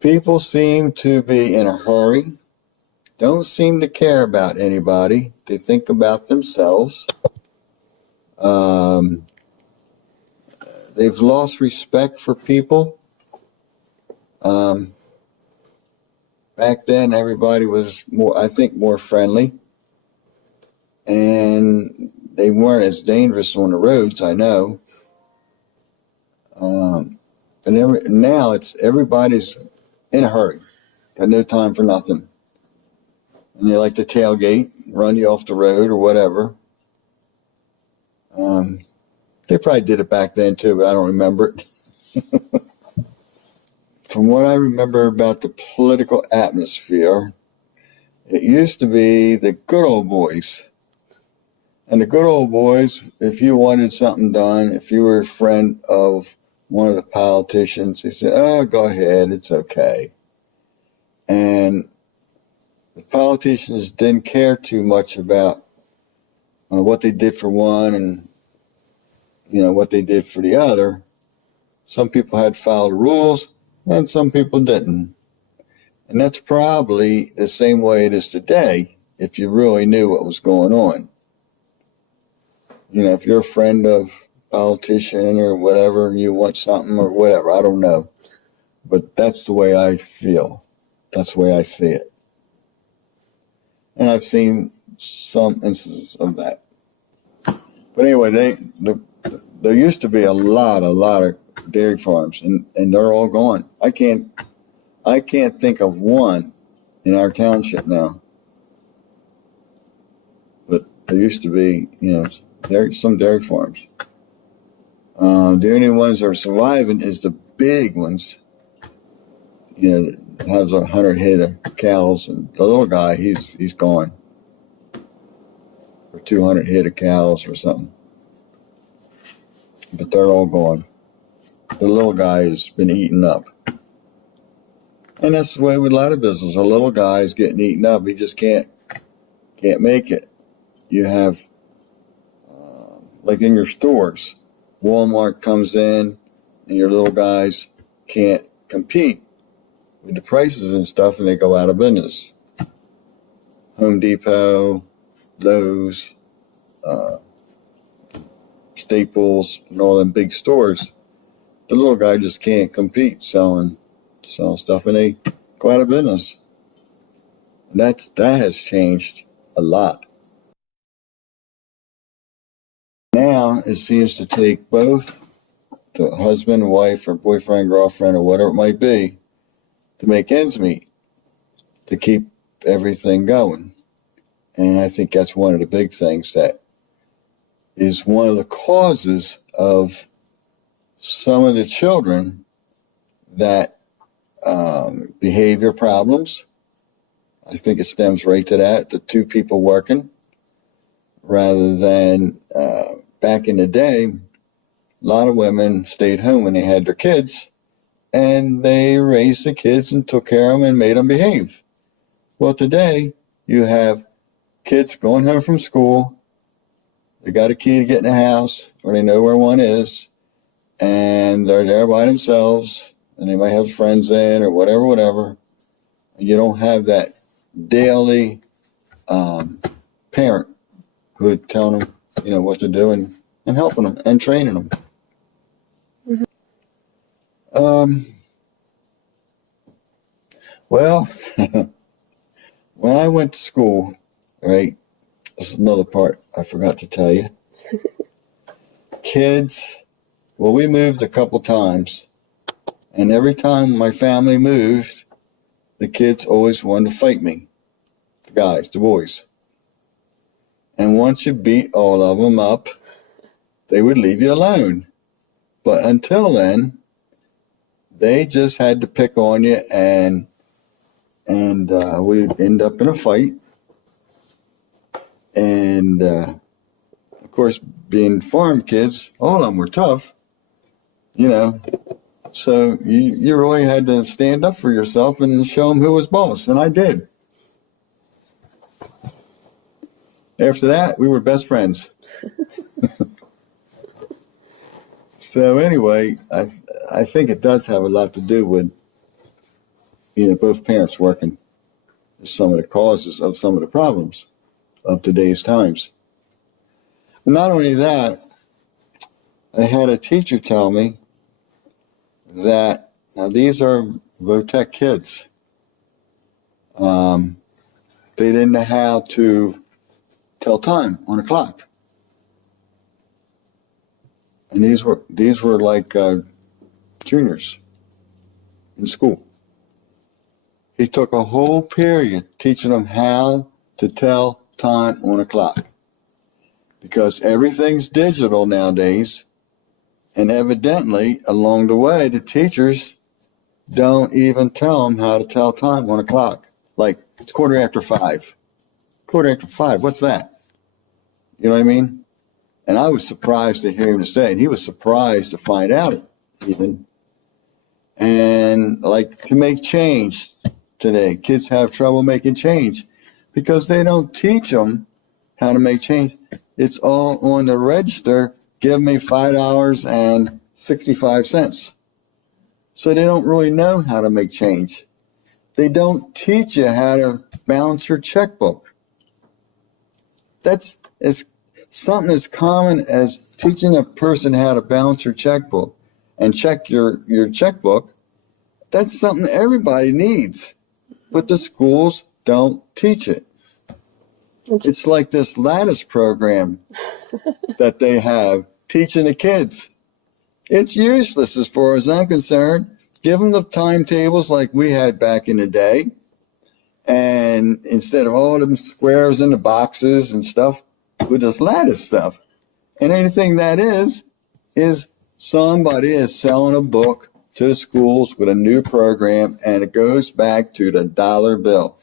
People seem to be in a hurry, don't seem to care about anybody. They think about themselves. Um, they've lost respect for people. Um, Back then, everybody was more, I think, more friendly, and they weren't as dangerous on the roads, I know. But now everybody's in a hurry, got no time for nothing. And they like to tailgate, run you off the road or whatever. They probably did it back then too, but I don't remember it. From what I remember about the political atmosphere, it used to be the good old boys. And the good old boys, if you wanted something done, if you were a friend of one of the politicians, they said, oh, go ahead, it's okay. And the politicians didn't care too much about what they did for one and, what they did for the other. Some people had to follow the rules and some people didn't. And that's probably the same way it is today if you really knew what was going on. If you're a friend of a politician or whatever and you want something or whatever, I don't know. But that's the way I feel. That's the way I see it. And I've seen some instances of that. But anyway, there used to be a lot of dairy farms, and they're all gone. I can't think of one in our township now. But there used to be, some dairy farms. The only ones that are surviving is the big ones. Has 100 head of cows, and the little guy, he's gone. Or 200 head of cows or something. But they're all gone. The little guy has been eaten up. And that's the way with a lot of business. A little guy is getting eaten up. He just can't make it. You have, like in your stores, Walmart comes in and your little guys can't compete with the prices and stuff, and they go out of business. Home Depot, Lowe's, Staples, and all them big stores, the little guy just can't compete selling stuff, and they go out of business. That has changed a lot. Now it seems to take both the husband, wife, or boyfriend, girlfriend, or whatever it might be, to make ends meet, to keep everything going. And I think that's one of the big things that is one of the causes of some of the children that behavior problems. I think it stems right to that, the two people working, rather than back in the day, a lot of women stayed home when they had their kids, and they raised the kids and took care of them and made them behave. Well, today, you have kids going home from school, they got a key to get in the house, or they know where one is, and they're there by themselves, and they might have friends in, or whatever. You don't have that daily parent who would tell them, what to do and helping them and training them. Well, when I went to school, right, this is another part I forgot to tell you. Kids, well, we moved a couple times, and every time my family moved, the kids always wanted to fight me, the guys, the boys. And once you beat all of them up, they would leave you alone. But until then, they just had to pick on you, and we'd end up in a fight. And of course, being farm kids, all of them were tough, So you really had to stand up for yourself and show them who was boss, and I did. After that, we were best friends. So anyway, I think it does have a lot to do with both parents working is some of the causes of some of the problems of today's times. And not only that, I had a teacher tell me that, now these are Votech kids. They didn't know how to tell time on a clock. And these were like juniors in school. He took a whole period teaching them how to tell time on a clock. Because everything's digital nowadays, and evidently along the way the teachers don't even tell them how to tell time on a clock. Like, it's 5:15. 5:15, what's that? You know what I mean? And I was surprised to hear him say it. And he was surprised to find out it, even. And like, to make change today, kids have trouble making change because they don't teach them how to make change. It's all on the register. Give me $5.65. So they don't really know how to make change. They don't teach you how to balance your checkbook. That's something as common as teaching a person how to balance your checkbook and check your checkbook. That's something everybody needs, but the schools don't teach it. It's like this lattice program that they have teaching the kids. It's useless as far as I'm concerned. Give them the timetables like we had back in the day. And instead of all them squares in the boxes and stuff, with this lattice stuff. And anything that is somebody is selling a book to the schools with a new program, and it goes back to the dollar bill.